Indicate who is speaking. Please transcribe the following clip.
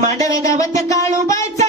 Speaker 1: मांडव्या गावात काळ नाका